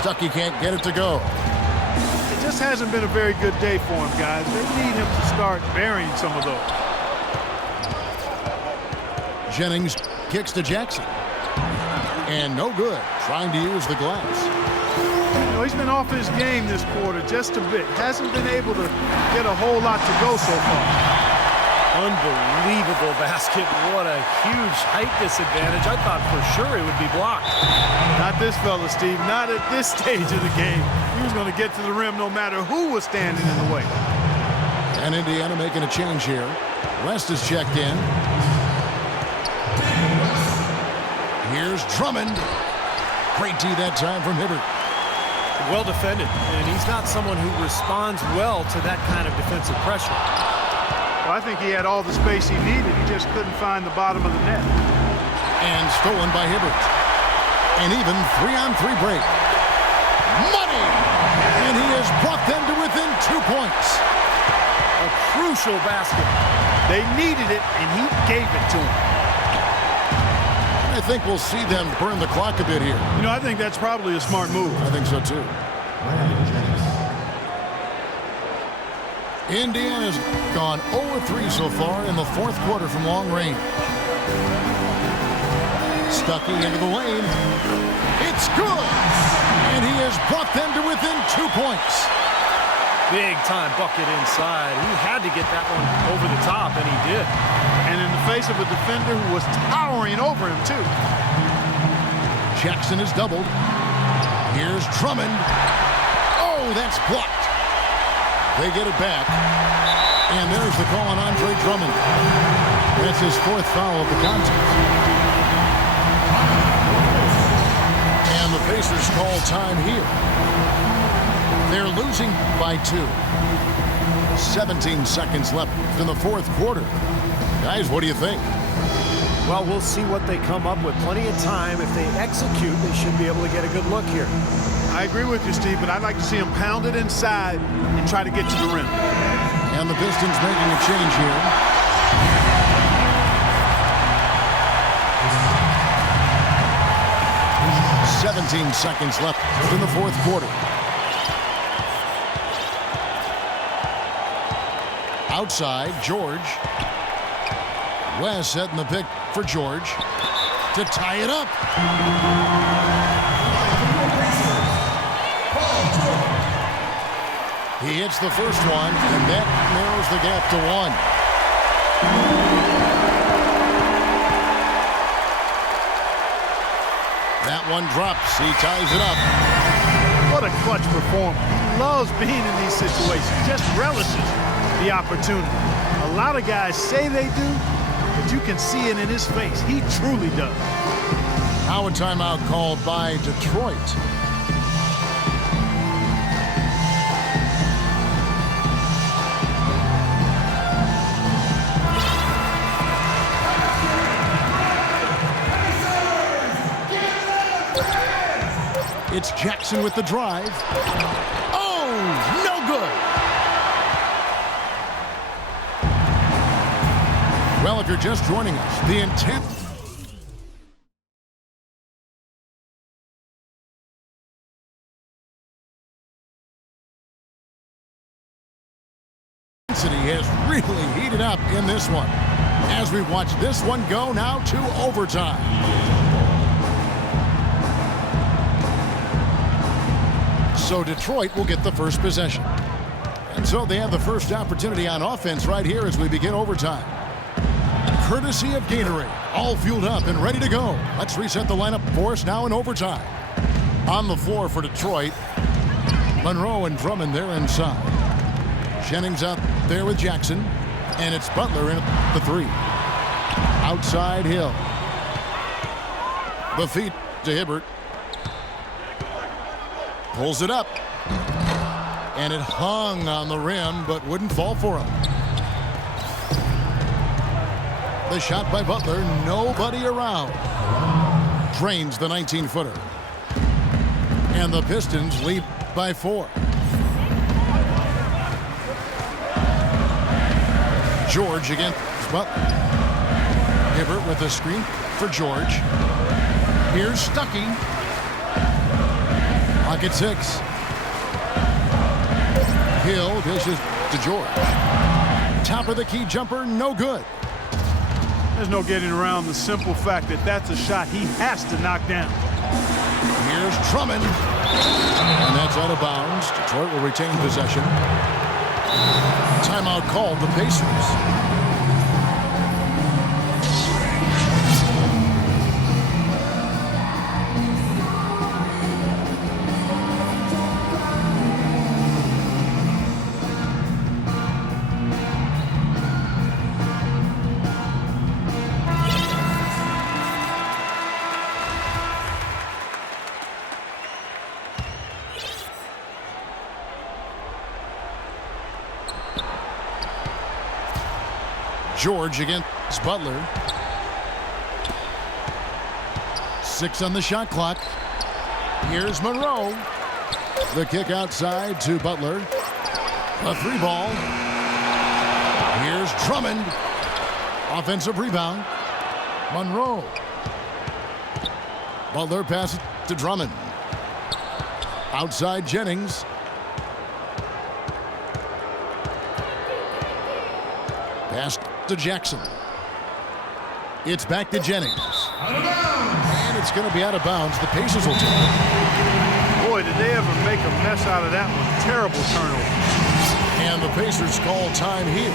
Stuckey can't get it to go. It just hasn't been a very good day for him, guys. They need him to start burying some of those. Jennings kicks to Jackson. And no good, trying to use the glass. You know, he's been off his game this quarter just a bit. Hasn't been able to get a whole lot to go so far. Unbelievable basket. What a huge height disadvantage. I thought for sure it would be blocked. Not this fella, Steve. Not at this stage of the game. He was going to get to the rim no matter who was standing in the way. And Indiana making a change here. West is checked in. Here's Drummond. Great D that time from Hibbert. Well defended, and he's not someone who responds well to that kind of defensive pressure. Well, I think he had all the space he needed. He just couldn't find the bottom of the net. And stolen by Hibbert. An even 3-on-3 break. Money! And he has brought them to within 2 points. A crucial basket. They needed it, and he gave it to them. I think we'll see them burn the clock a bit here. You know, I think that's probably a smart move. I think so, too. Indiana's gone 0-3 so far in the fourth quarter from long range. Stuckey into the lane. It's good! And he has brought them to within 2 points. Big time bucket inside. He had to get that one over the top, and he did. And in the face of a defender who was towering over him, too. Jackson is doubled. Here's Drummond. Oh, that's blocked. They get it back. And there's the call on Andre Drummond. That's his fourth foul of the contest. And the Pacers call time here. They're losing by 2. 17 seconds left in the fourth quarter. Guys, what do you think? Well, we'll see what they come up with. Plenty of time. If they execute, they should be able to get a good look here. I agree with you, Steve, but I'd like to see him pound it inside and try to get to the rim. And the Pistons making a change here. "17 seconds left in the fourth quarter. Outside, George. West setting the pick for George to tie it up. He hits the first one, and that narrows the gap to 1. That one drops. He ties it up. What a clutch performer. He loves being in these situations. Just relishes the opportunity. A lot of guys say they do, but you can see it in his face. He truly does. Now a timeout called by Detroit. It's Jackson with the drive. Oh, no good. Well, if you're just joining us, the intensity has really heated up in this one as we watch this one go now to overtime. So Detroit will get the first possession. And so they have the first opportunity on offense right here as we begin overtime. Courtesy of Gatorade, all fueled up and ready to go. Let's reset the lineup for us now in overtime. On the floor for Detroit, Monroe and Drummond there inside. Jennings out there with Jackson, and it's Butler in at the 3. Outside Hill. The feed to Hibbert. Pulls it up. And it hung on the rim, but wouldn't fall for him. The shot by Butler, nobody around. Drains the 19-footer. And the Pistons lead by 4. George against Butler. Hibbert with a screen for George. Here's Stuckey. A Clock at 6. Hill dishes to George. Top of the key jumper, no good. There's no getting around the simple fact that that's a shot he has to knock down. Here's Drummond. And that's out of bounds. Detroit will retain possession. Timeout called, the Pacers. George against Butler. 6 on the shot clock. Here's Monroe. The kick outside to Butler. A 3-ball. Here's Drummond. Offensive rebound. Monroe. Butler passes to Drummond. Outside Jennings. Pass to Jackson. It's back to Jennings. And it's going to be out of bounds. The Pacers will take it. Boy, did they ever make a mess out of that one. Terrible turnover. And the Pacers call time here.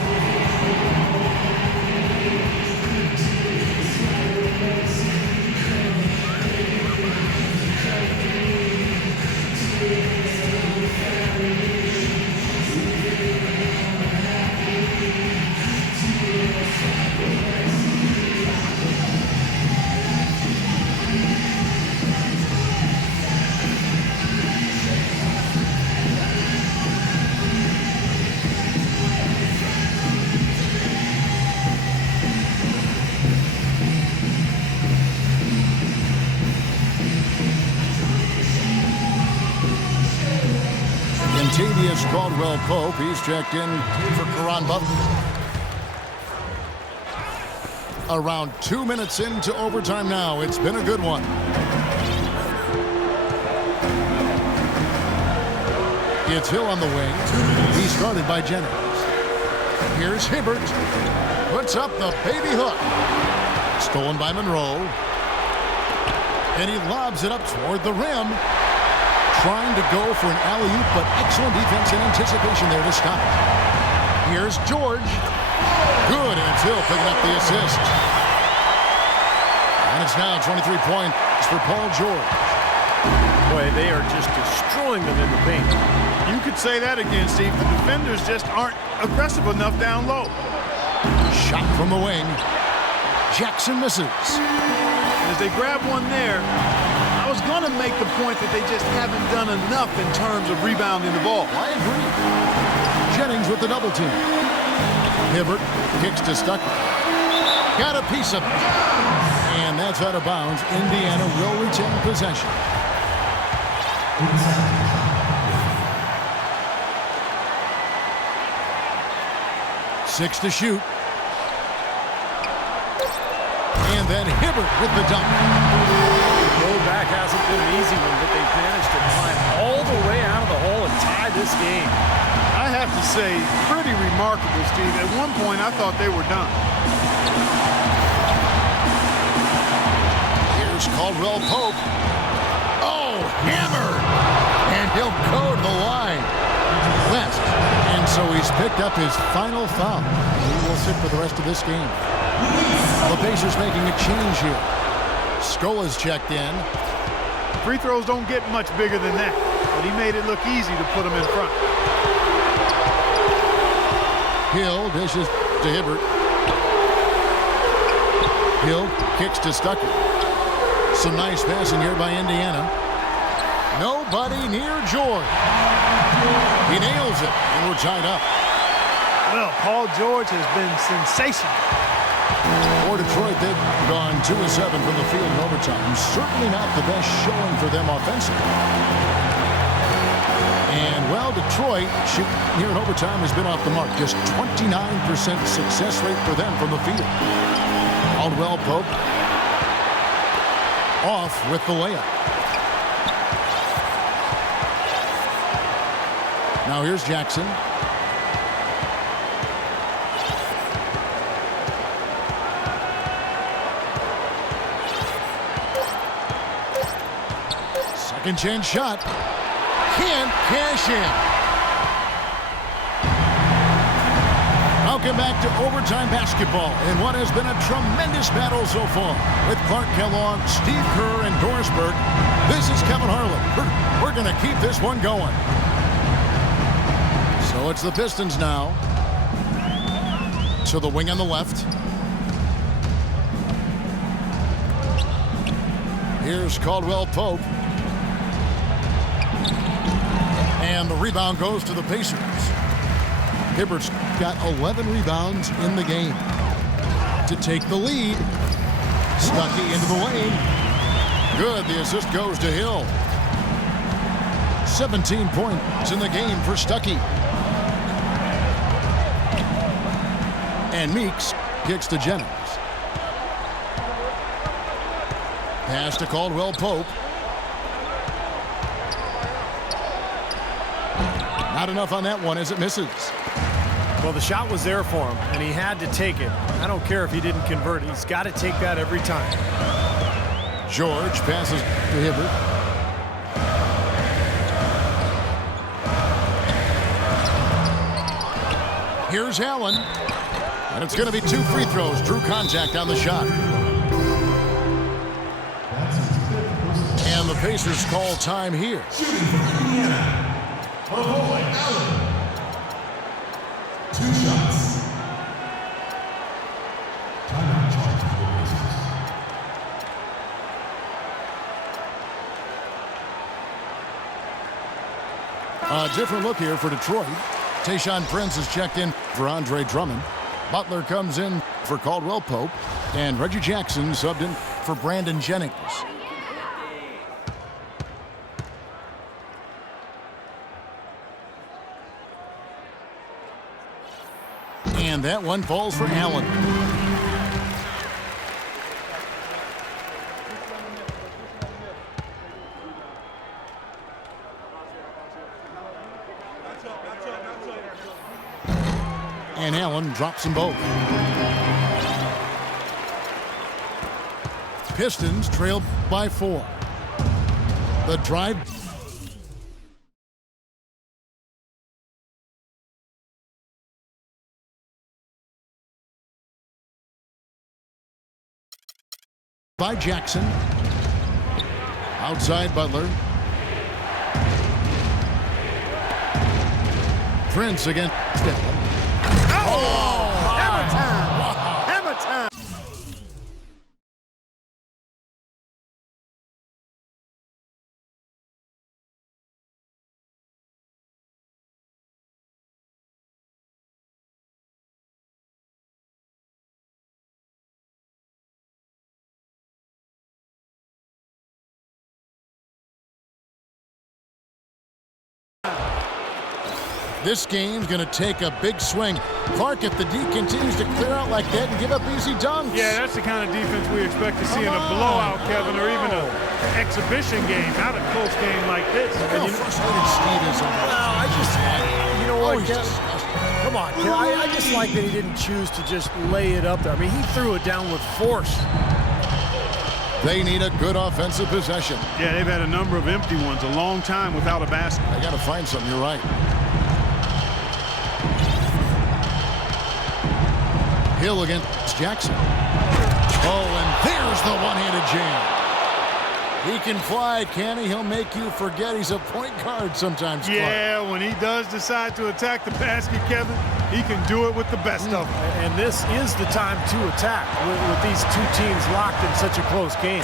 Caldwell Pope, he's checked in for Caron Butler. Around 2 minutes into overtime now. It's been a good one. It's Hill on the wing. He's guarded by Jennings. Here's Hibbert. Puts up the baby hook. Stolen by Monroe. And he lobs it up toward the rim. Trying to go for an alley-oop, but excellent defense and anticipation there to stop it. Here's George. Good, and it's Hill picking up the assist. And it's now 23 points for Paul George. Boy, they are just destroying them in the paint. You could say that again, Steve. The defenders just aren't aggressive enough down low. Shot from the wing. Jackson misses. And as they grab one there, I was going to make the point that they just haven't done enough in terms of rebounding the ball. I agree. Jennings with the double team. Hibbert kicks to Stucker. Got a piece of it. And that's out of bounds. Indiana will retain possession. Six to shoot. And then Hibbert with the dunk. Back hasn't been an easy one, but they've managed to climb all the way out of the hole and tie this game. I have to say, pretty remarkable, Steve. At one point, I thought they were done. Here's Caldwell Pope. Oh, hammer! And he'll go to the line. West. And so he's picked up his final foul. He will sit for the rest of this game. The Pacers making a change here. Scola's checked in. Free throws don't get much bigger than that, but he made it look easy to put them in front. Hill dishes to Hibbert. Hill kicks to Stucker. Some nice passing here by Indiana. Nobody near George. He nails it, and we're tied up. Well, Paul George has been sensational. For Detroit, they've gone 2 of 7 from the field in overtime. Certainly not the best showing for them offensively. And, well, Detroit shooting here in overtime has been off the mark. Just 29% success rate for them from the field. Caldwell Pope off with the layup. Now here's Jackson. Second chance shot. Can't cash in. Welcome back to overtime basketball in what has been a tremendous battle so far. With Clark Kellogg, Steve Kerr, and Doris Burke, this is Kevin Harlan. We're going to keep this one going. So it's the Pistons now. To the wing on the left. Here's Caldwell Pope. And the rebound goes to the Pacers. Hibbert's got 11 rebounds in the game to take the lead. Stuckey into the lane. Good. The assist goes to Hill. 17 points in the game for Stuckey. And Meeks kicks to Jennings. Pass to Caldwell Pope. Not enough on that one as it misses. Well, the shot was there for him, and he had to take it. I don't care if he didn't convert. He's got to take that every time. George passes to Hibbert. Here's Allen. And it's going to be 2 free throws. Drew contact on the shot. And the Pacers call time here. Shooting from Indiana. Allen. 2 shots. Timeout charge for the Pacers. A different look here for Detroit. Tayshaun Prince is checked in for Andre Drummond. Butler comes in for Caldwell Pope. And Reggie Jackson subbed in for Brandon Jennings. And that one falls for Allen. And Allen drops them both. Pistons trailed by 4. The drive. By Jackson. Outside Butler. Prince against Allen. Oh! Hammer time! Hammer time! This game's going to take a big swing. Clark, if the D continues to clear out like that and give up easy dunks. Yeah, that's the kind of defense we expect to see in a blowout, Kevin, or even an exhibition game, not a close game like this. Look how frustrated Steve is over that. Well, you know what, Kevin? Disgusting. Come on, Kevin. I just like that he didn't choose to just lay it up there. I mean, he threw it down with force. They need a good offensive possession. Yeah, they've had a number of empty ones, a long time without a basket. They got to find something. You're right. Hill against Jackson. Oh, and there's the one-handed jam. He can fly, can he? He'll make you forget he's a point guard sometimes. Yeah, when he does decide to attack the basket, Kevin, he can do it with the best of them. And this is the time to attack with these two teams locked in such a close game.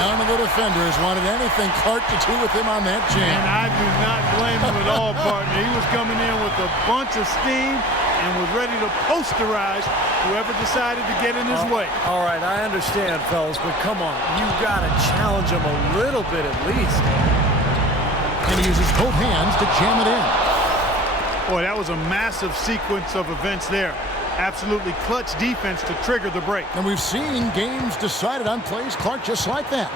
None of the defenders wanted anything Clark to do with him on that jam. And I do not blame him at all, partner. He was coming in with a bunch of steam and was ready to posterize whoever decided to get in his way. All right, I understand, fellas, but come on. You've got to challenge him a little bit at least. And he uses both hands to jam it in. Boy, that was a massive sequence of events there. Absolutely clutch defense to trigger the break. And we've seen games decided on plays, Clark, just like that.